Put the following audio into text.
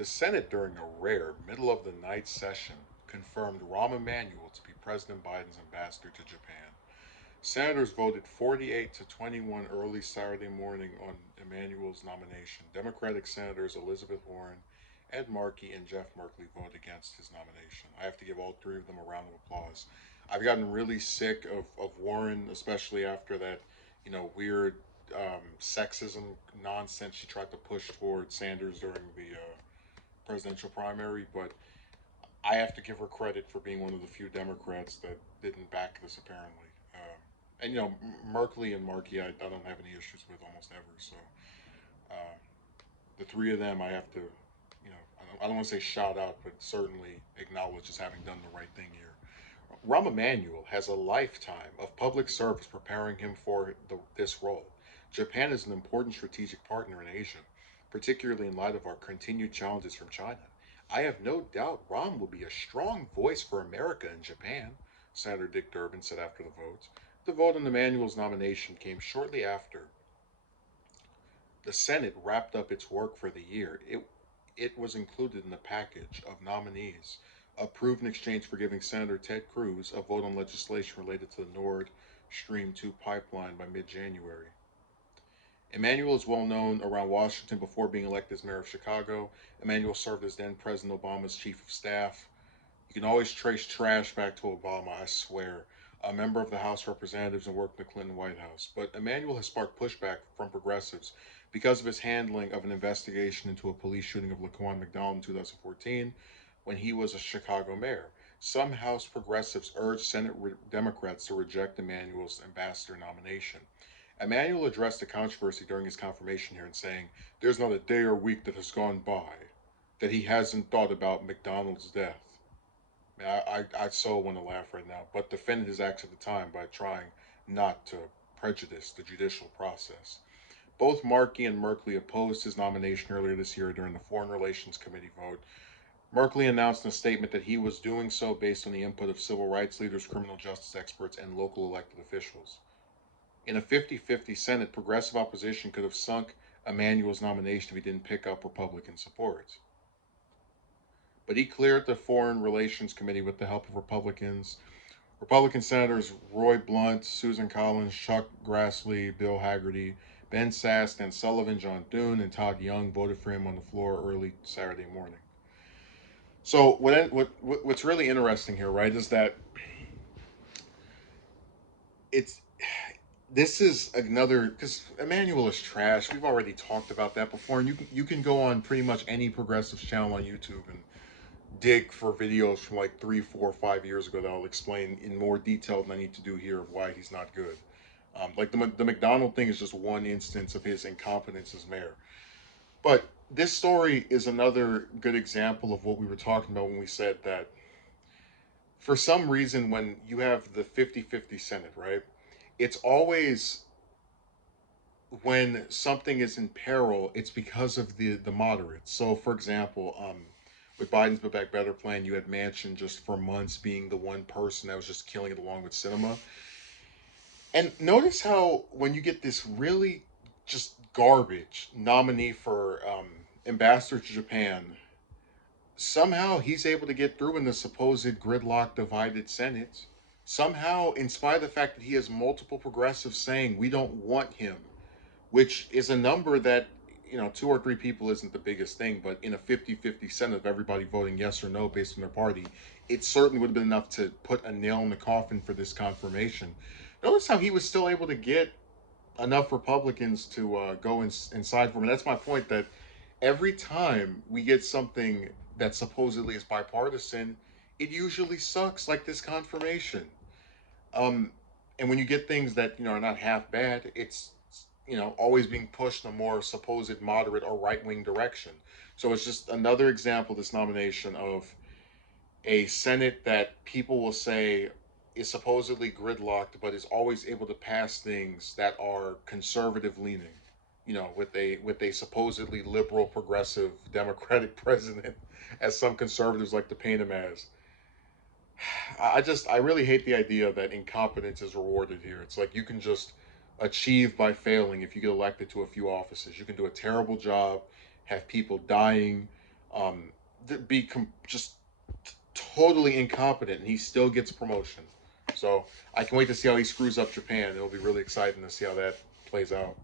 The Senate, during a rare middle of the night session, confirmed Rahm Emanuel to be President Biden's ambassador to Japan. Senators voted 48 to 21 early Saturday morning on Emanuel's nomination. Democratic Senators Elizabeth Warren, Ed Markey, and Jeff Merkley voted against his nomination. I have to give all three of them a round of applause. I've gotten really sick of Warren, especially after that, weird sexism nonsense she tried to push toward Sanders during the presidential primary. But I have to give her credit for being one of the few Democrats that didn't back this, apparently. And Merkley and Markey, I don't have any issues with almost ever. So uh, the three of them, I have to, I don't want to say shout out, but certainly acknowledge as having done the right thing here. Rahm Emanuel has a lifetime of public service preparing him for this role. Japan is an important strategic partner in Asia, particularly in light of our continued challenges from China. I have no doubt Rahm will be a strong voice for America in Japan, Senator Dick Durbin said after the vote. The vote on Emanuel's nomination came shortly after the Senate wrapped up its work for the year. It was included in the package of nominees approved in exchange for giving Senator Ted Cruz a vote on legislation related to the Nord Stream 2 pipeline by mid January. Emanuel is well known around Washington before being elected as mayor of Chicago. Emanuel served as then President Obama's chief of staff. You can always trace trash back to Obama, I swear. A member of the House of Representatives and worked in the Clinton White House. But Emanuel has sparked pushback from progressives because of his handling of an investigation into a police shooting of Laquan McDonald in 2014 when he was a Chicago mayor. Some House progressives urged Senate Democrats to reject Emanuel's ambassador nomination. Emanuel addressed the controversy during his confirmation hearing, saying, "There's not a day or week that has gone by that he hasn't thought about McDonald's death." I so want to laugh right now, but defended his acts at the time by trying not to prejudice the judicial process. Both Markey and Merkley opposed his nomination earlier this year during the Foreign Relations Committee vote. Merkley announced in a statement that he was doing so based on the input of civil rights leaders, criminal justice experts, and local elected officials. In a 50-50 Senate, progressive opposition could have sunk Emanuel's nomination if he didn't pick up Republican support. But he cleared the Foreign Relations Committee with the help of Republicans. Republican Senators Roy Blunt, Susan Collins, Chuck Grassley, Bill Hagerty, Ben Sasse, Dan Sullivan, John Thune, and Todd Young voted for him on the floor early Saturday morning. So what's really interesting here, right, is that it's this is another, because Emmanuel is trash. We've already talked about that before, and you can go on pretty much any progressive channel on YouTube and dig for videos from like 3, 4, 5 years ago that'll explain in more detail than I need to do here of why he's not good. Like the McDonald thing is just one instance of his incompetence as mayor. But this story is another good example of what we were talking about when we said that for some reason, when you have the 50-50 Senate, right, it's always when something is in peril, it's because of the moderates. So, for example, with Biden's Build Back Better plan, you had Manchin just for months being the one person that was just killing it along with Cinema. And notice how when you get this really just garbage nominee for ambassador to Japan, somehow he's able to get through in the supposed gridlock divided Senate. Somehow, in spite of the fact that he has multiple progressives saying we don't want him, which is a number that, two or three people isn't the biggest thing, but in a 50-50 Senate of everybody voting yes or no based on their party, it certainly would have been enough to put a nail in the coffin for this confirmation. Notice how he was still able to get enough Republicans to go and side for him. And that's my point, that every time we get something that supposedly is bipartisan, it usually sucks, like this confirmation. Um, and when you get things that are not half bad, it's always being pushed in a more supposed moderate or right wing direction. So it's just another example, this nomination of a Senate that people will say is supposedly gridlocked, but is always able to pass things that are conservative leaning. With a supposedly liberal, progressive, democratic president, as some conservatives like to paint him as. I really hate the idea that incompetence is rewarded here. It's like you can just achieve by failing if you get elected to a few offices. You can do a terrible job, have people dying, um, just totally incompetent, and he still gets promotion. So I can wait to see how he screws up Japan. It'll be really exciting to see how that plays out.